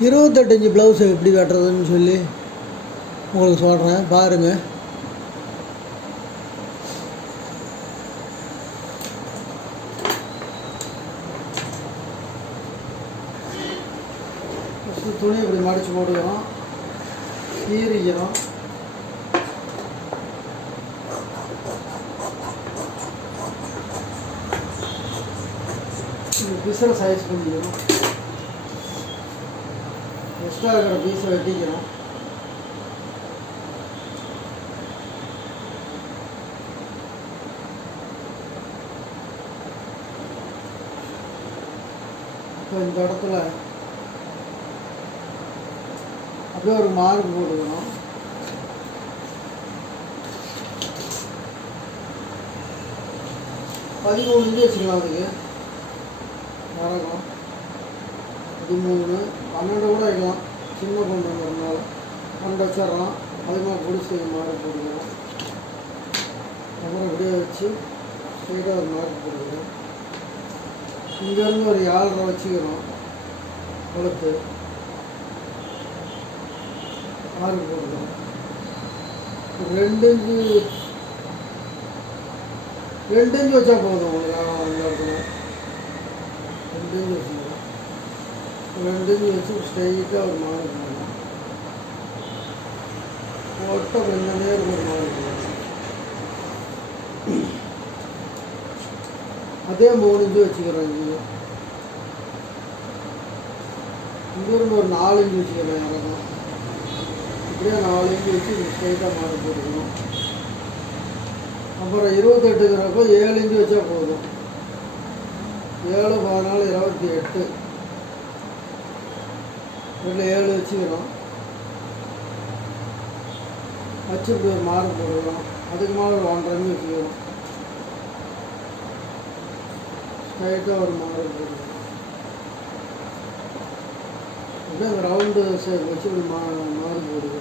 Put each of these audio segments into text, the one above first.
இருபத்தெட்டு ப்ளவுஸை எப்படி வெட்டுறதுன்னு சொல்லி உங்களுக்கு சொல்கிறேன் பாருங்கள் ஃபஸ்ட்டு துணி இப்படி மடித்து போட்டுக்கிறோம். சீரிக்கிறோம் இந்த சைஸ் பண்ணிக்கிறோம் எக்ஸ்ட்ரா இருக்கிற பீஸை வெட்டிக்கணும். இப்போ இந்த இடத்துல அப்படியே ஒரு மார்க் போட்டுக்கணும். பதிமூணு இன்ச்சு வச்சுக்கலாம் அதுக்கு. மரகம். பதிமூணு. பன்னெண்டு கூட வைக்கலாம் சின்ன பொண்ணுங்கிறதுனால பன்னெண்டு வச்சிடறோம் அதிகமாக பிடிச்சி மார்க் போட்டுக்கிறோம் அப்புறம் இப்படியே வச்சு ஸ்ட்ரைட்டாக ஒரு மார்க் போட்டுக்கிறோம் இங்கேருந்து ஒரு ஏழரை வச்சுக்கிறோம். கொளுத்து. மார்க் போட்டுக்கிறோம் ரெண்டு இன்ச்சு ரெண்டு இன்ச்சு வச்சா போதும். உங்களுக்கு அந்த இடத்துல ரெண்டு இன்ச்சு வச்சுக்கிறோம் ரெண்டு வச்சு ஸ்ட்ரைட்டாக ஒரு மார்க் போடணும் போட்டு அப்புறம் ஒரு மார்க் போடணும் அதே மூணு இஞ்சு வச்சுக்கிறோம் இங்கே இங்கிருந்து ஒரு நாலு இன்ச்சு வச்சுக்கிறேன் இறங்கும் இப்படியே நாலு இன்ச்சு வச்சு ஸ்ட்ரைட்டாக மார்க் போட்டுக்கணும் அப்புறம் இருபத்தெட்டுங்கிறப்போ ஏழு இன்ச்சு வச்சா போதும். ஏழு பதினாலு இருபத்தி எட்டு. இதில் ஏழு வச்சுக்கிறோம் வச்சுட்டு ஒரு மார்க் போடுறோம் அதுக்கு மேலே ஒரு ஒன்றரை இன்ச்சு வச்சுக்கிறோம் ஸ்ட்ரைட்டாக ஒரு மார்க் போடுறோம் அப்படியே அந்த ரவுண்டு ஷேப் வச்சு இப்படி மா மார்க் போடுகிறோம்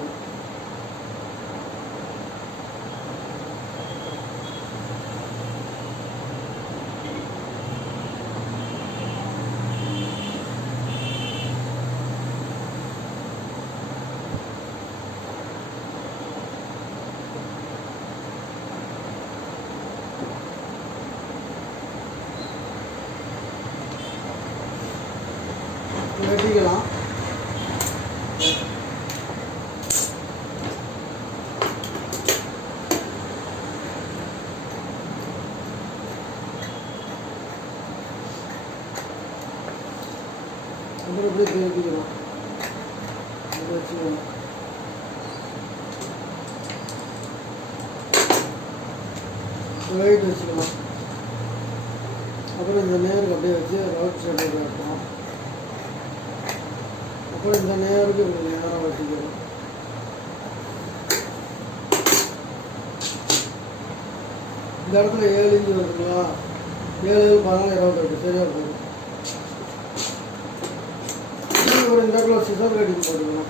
வெட்டிக்கலாம். அப்புறம் இப்படியே திருப்பிக்கிறோம் இப்படி வச்சுக்கணும் வெயிட் வச்சுக்கலாம். அப்புறம் இந்த நேருக்கு அப்படியே வச்சு ரவுட் சைடு வைக்கிறோம் அப்புறம் இந்த நேருக்கு இப்படி நேரம் வச்சுக்கிறோம். இந்த இடத்துல ஏழு இன்ச்சு வருதுங்களா ஏழு ஏழு பதினாலு இருபத்தெட்டு. சரியா சரியாக இன்னும் ஒரு இந்த இடத்துல சிசர் கட்டிங் போட்டுக்கணும்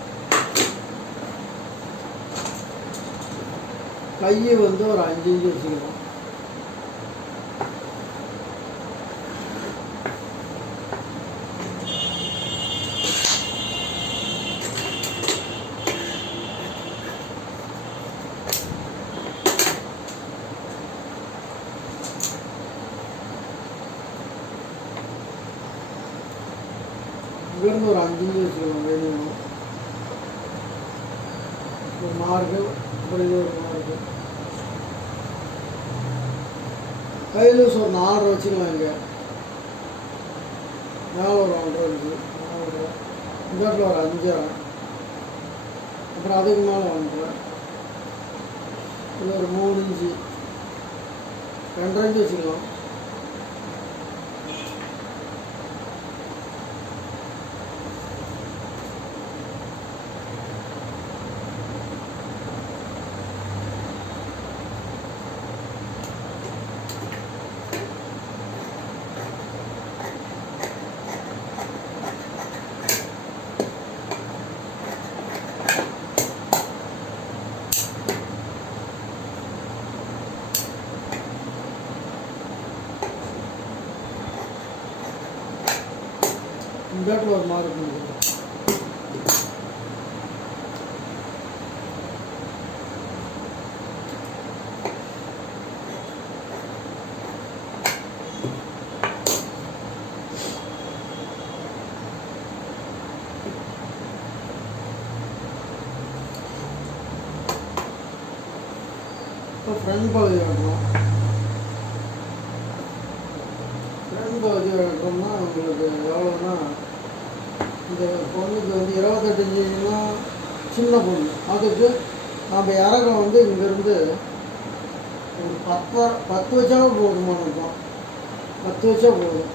கையை வந்து ஒரு அஞ்சு இன்ச்சு வச்சுக்கணும் இங்கேருந்து ஒரு அஞ்சு வச்சுக்கலாம் வச்சுக்கணும் வேணும் ஒரு மார்க்கு அப்புறம் இது ஒரு மார்க்கு கையில் ஒரு நாலரை வச்சுக்கலாம் இங்கே மேலே ஒரு ஒன்றரை இருக்குது நாலரை இந்த இடத்துல ஒரு அஞ்சரை அப்புறம் அதுக்கு மேலே ஒன்றரை இது ஒரு மூணு இஞ்சு ரெண்டரை இஞ்சு வச்சுக்கலாம் இந்தாட்டில் ஒரு மாதிரி இருக்கும் இப்போ ஃப்ரெண்ட் பாதி விளக்குறோம் ஃப்ரெண்ட் பாதி விளக்குறோம்னா உங்களுக்கு எவ்வளோன்னா இந்த பொண்ணுக்கு வந்து இருபத்தெட்டு சின்ன பொண்ணு. அதுக்கு நம்ம இறக்கம் வந்து இங்கேருந்து ஒரு பத்து பத்து வச்சாலும் போதுமானது இருக்கும் பத்து வச்சா போதும்.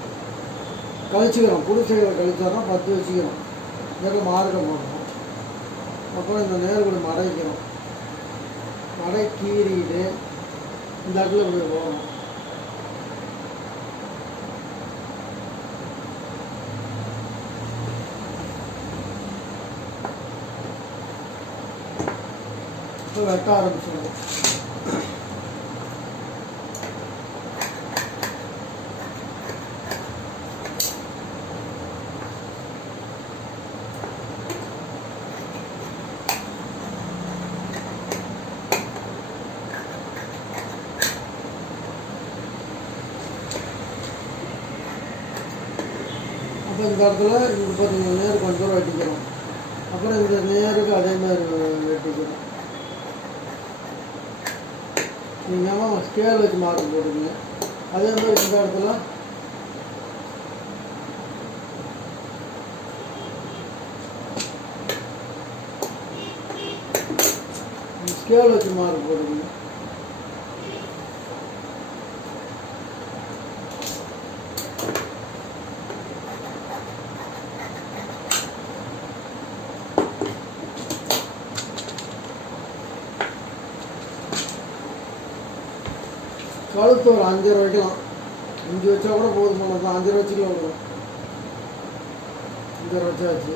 கழிச்சுக்கிறோம். புதுசைகளை கழிச்சாதான் பத்து வச்சுக்கிறோம். இதில் மார்க்க போடுறோம். அப்புறம் இந்த நேர்களை மடைக்கிறோம் மடை கீறிட்டு இந்த இடத்துல போய் போகணும் வெட்ட ஆரம்பிச்சிடும் அப்போ இந்த இடத்துல இந்த பார்த்தீங்கன்னா நேருக்கு கொஞ்சம் தூரம் வெட்டிக்கிறோம். அப்புறம் இந்த நேருக்கு அதே மாதிரி வெட்டிக்கிறோம். நீங்கள் ஸ்கேல் வச்சு மார்க் போடுவீங்க அதே மாதிரி இந்த இடத்துல ஸ்கேல் வச்சு மார்க் போடுவீங்க கழுத்து ஒரு அஞ்சரை வைக்கலாம். அஞ்சு வச்சா கூட போதுமானது. தான் ரூபா வச்சுக்கலாம். விடுவோம் அஞ்சரை வச்சாச்சு.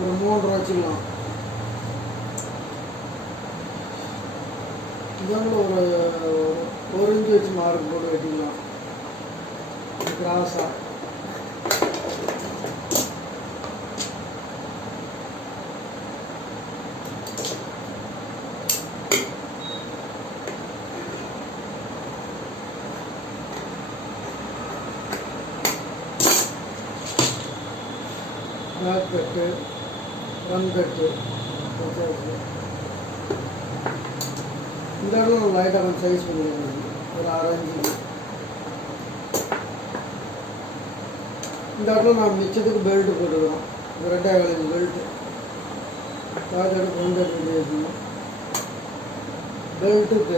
ஒரு மூன்று வச்சுக்கலாம் இதாங்க ஒரு ஒரு இன்ச்சு வச்சு மார்க் போட்டு வெட்டிக்கலாம் கிராஸாக பேக் பெட்டு ஃப்ரண்ட் கட்டு வச்சாச்சு இந்த இடத்துல நம்ம லைட்டாக கொஞ்சம் சைஸ் பண்ணிக்கலாம் ஒரு அரை இன்ச்சு இந்த இடத்துல நான் மிச்சத்துக்கு பெல்ட் போட்டுக்கிறோம் இந்த ரெண்டாயிரம் வேலைக்கு பெல்ட்டு